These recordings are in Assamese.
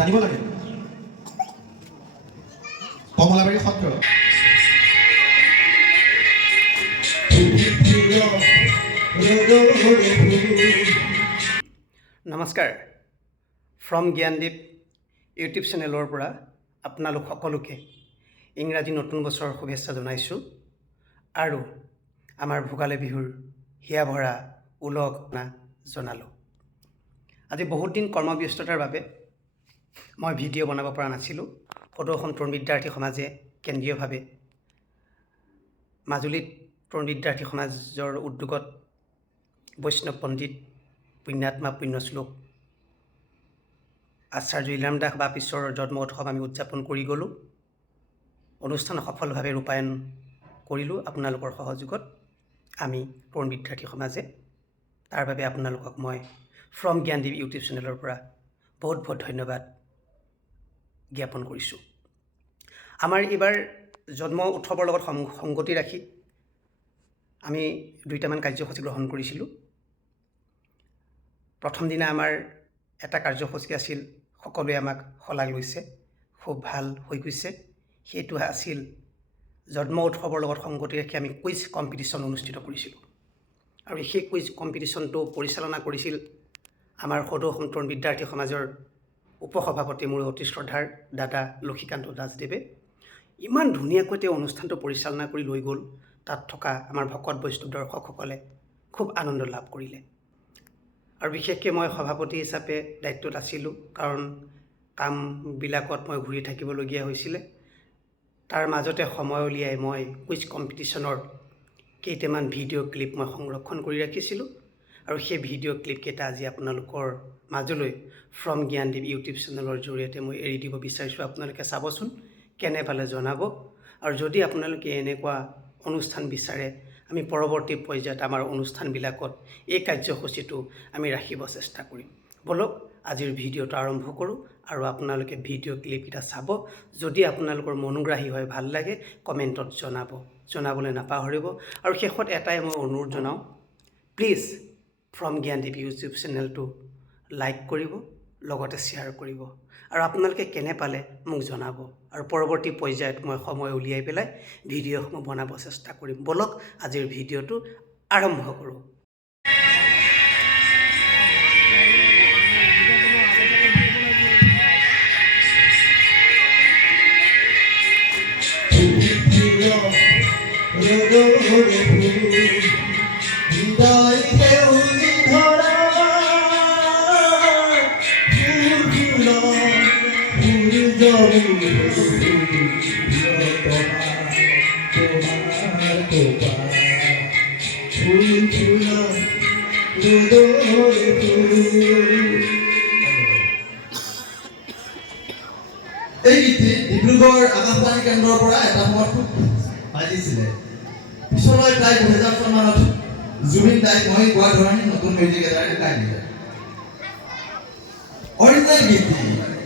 জানিব লাগে কমলাবাৰী সত্ৰ নমস্কাৰ ফ্ৰম জ্ঞানদীপ ইউটিউব চেনেলৰ পৰা আপোনালোক সকলোকে ইংৰাজী নতুন বছৰৰ শুভেচ্ছা জনাইছোঁ আৰু আমাৰ ভোগালী বিহুৰ হিয়া ভৰা উলহ জনালোঁ। আজি বহুত দিন কৰ্মব্যস্ততাৰ বাবে মই ভিডিঅ' বনাব পৰা নাছিলোঁ। সদৌ তৰুণ বিদ্যাৰ্থী সমাজে কেন্দ্ৰীয়ভাৱে মাজুলীত তৰুণ বিদ্যাৰ্থী সমাজৰ উদ্যোগত বৈষ্ণৱ পণ্ডিত পুণ্যাত্মা পুণ্যশ্লোক আচাৰ্য ইলাম দাস বাপঈশ্বৰৰ জন্ম উৎসৱ আমি উদযাপন কৰি গ'লোঁ। অনুষ্ঠান সফলভাৱে ৰূপায়ণ কৰিলোঁ আপোনালোকৰ সহযোগত আমি তৰুণ বিদ্যাৰ্থী সমাজে। তাৰ বাবে আপোনালোকক মই ফ্ৰম জ্ঞানদীপ ইউটিউব চেনেলৰ পৰা বহুত বহুত ধন্যবাদ জ্ঞাপন কৰিছোঁ। আমাৰ এইবাৰ জন্ম উৎসৱৰ লগত সংগতি ৰাখি আমি দুটামান কাৰ্যসূচী গ্ৰহণ কৰিছিলোঁ। প্ৰথম দিনা আমাৰ এটা কাৰ্যসূচী আছিল, সকলোৱে আমাক শলাগ লৈছে, খুব ভাল হৈ গৈছে। সেইটো আছিল জন্ম উৎসৱৰ লগত সংগতি ৰাখি আমি কুইজ কম্পিটিশ্যন অনুষ্ঠিত কৰিছিলোঁ। আৰু সেই কুইজ কম্পিটিশ্যনটো পৰিচালনা কৰিছিল আমাৰ সদৌ তৰুণ বিদ্যাৰ্থী সমাজৰ উপসভাপতি মোৰ অতি শ্ৰদ্ধাৰ দাদা লক্ষীকান্ত দাসদেৱে। ইমান ধুনীয়াকৈ তেওঁ অনুষ্ঠানটো পৰিচালনা কৰি লৈ গ'ল, তাত থকা আমাৰ ভকত বৈষ্ণৱ দৰ্শকসকলে খুব আনন্দ লাভ কৰিলে। আৰু বিশেষকৈ মই সভাপতি হিচাপে দায়িত্বত আছিলোঁ, কাৰণ কামবিলাকত মই ঘূৰি থাকিবলগীয়া হৈছিলে। তাৰ মাজতে সময় উলিয়াই মই কুইজ কম্পিটিশ্যনৰ কেইটামান ভিডিঅ' ক্লিপ মই সংৰক্ষণ কৰি ৰাখিছিলোঁ। আৰু সেই ভিডিঅ' ক্লিপকেইটা আজি আপোনালোকৰ মাজলৈ ফ্ৰম জ্ঞানদীপ ইউটিউব চেনেলৰ জৰিয়তে মই এৰি দিব বিচাৰিছোঁ। আপোনালোকে চাবচোন, কেনে পালে জনাব। আৰু যদি আপোনালোকে এনেকুৱা অনুষ্ঠান বিচাৰে, আমি পৰৱৰ্তী পৰ্যায়ত আমাৰ অনুষ্ঠানবিলাকত এই কাৰ্যসূচীটো আমি ৰাখিব চেষ্টা কৰিম। ব'লক আজিৰ ভিডিঅ'টো আৰম্ভ কৰোঁ আৰু আপোনালোকে ভিডিঅ' ক্লিপকেইটা চাব। যদি আপোনালোকৰ মনোগ্ৰাহী হয়, ভাল লাগে, কমেণ্টত জনাবলৈ নাপাহৰিব। আৰু শেষত এটাই মই অনুৰোধ জনাওঁ, প্লিজ ফ্ৰম জ্ঞানদীপ ইউটিউব চেনেলটো লাইক কৰিব, লগতে শ্বেয়াৰ কৰিব। আৰু আপোনালোকে কেনে পালে মোক জনাব। আৰু পৰৱৰ্তী পৰ্যায়ত মই সময় উলিয়াই পেলাই ভিডিঅ'সমূহ বনাব চেষ্টা কৰিম। ব'লক আজিৰ ভিডিঅ'টো আৰম্ভ কৰোঁ। এই গীতটি ডিব্ৰুগড় আকাশবাণী কেন্দ্ৰৰ পৰা এটা সময়ত খুব বাজিছিলে। পিছলৈ প্ৰায় 2000 চনমানত জুবিন দাই মই গোৱা ধৰণে নতুন মিউজিক এটাৰে গাই দিলে। অৰিজিনেল গীতটি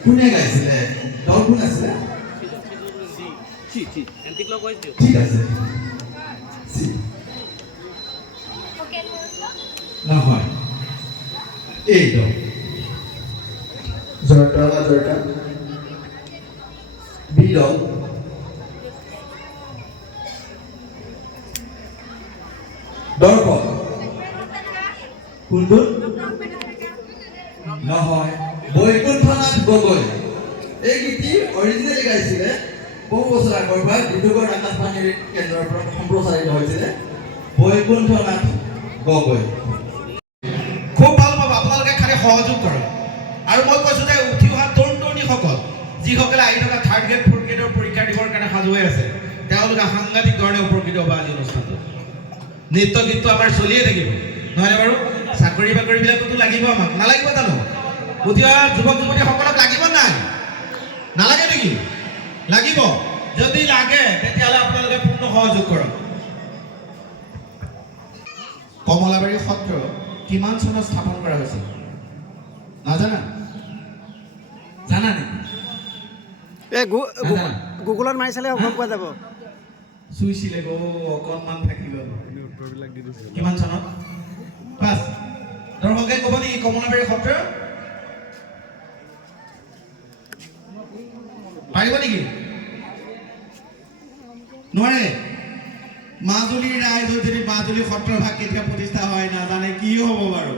কোনে গাইছিলে? দল কোন আছিলে? ঠিক আছে, নহয় এইটো জয়তা বিদল দৰ্শক কোনটো? নহয়, বৈকুণ্ঠনাথ গগৈ। এই গীতটি অৰিজিনেলি গাইছিলে বহু বছৰ আগৰ পৰা, ডিব্ৰুগড় আকাশবাণীৰ কেন্দ্ৰৰ পৰা সম্প্ৰচাৰিত হৈছিলে বৈকুণ্ঠনাথ গগৈ। খুব ভাল পাব আপোনালোকে, খালি সহযোগ কৰক। আৰু মই কৈছোঁ যে উঠি অহা তৰুণ তৰুণীসকল, যিসকলে আহি থকা 3rd গ্ৰেড 4th গ্ৰেডৰ পৰীক্ষা দিবৰ কাৰণে সাজু হৈ আছে, তেওঁলোকে সাংঘাতিক ধৰণে উপকৃত হ'ব আজি অনুষ্ঠানটো। নৃত্য গীতটো আমাৰ চলিয়ে থাকিব, নহয়নে বাৰু? চাকৰি বাকৰিবিলাকতো লাগিব আমাক, নালাগিব জানো? উঠি অহা যুৱক যুৱতীসকলক লাগিব নাই? নালাগে নেকি? লাগিব। যদি লাগে তেতিয়াহ'লে আপোনালোকে পূৰ্ণ সহযোগ কৰক। কমলাবাৰী সত্ৰ কিমান চনত স্থাপন কৰা হৈছিল নাজানা? জানা নেকি? গুগলত মাৰি চালে গম পোৱা যাব। চুইছিলে অকণমান থাকি গ'ল। কিমান চনত? বাছ দৰ্শকে ক'ব নেকি কমলাবাৰী সত্ৰ? পাৰিব নেকি? নোৱাৰে? মাজুলীৰ ৰাইজ যদি মাজুলী সত্ৰভাগ কেতিয়া প্ৰতিষ্ঠা হয় নাজানে কি হ'ব বাৰু?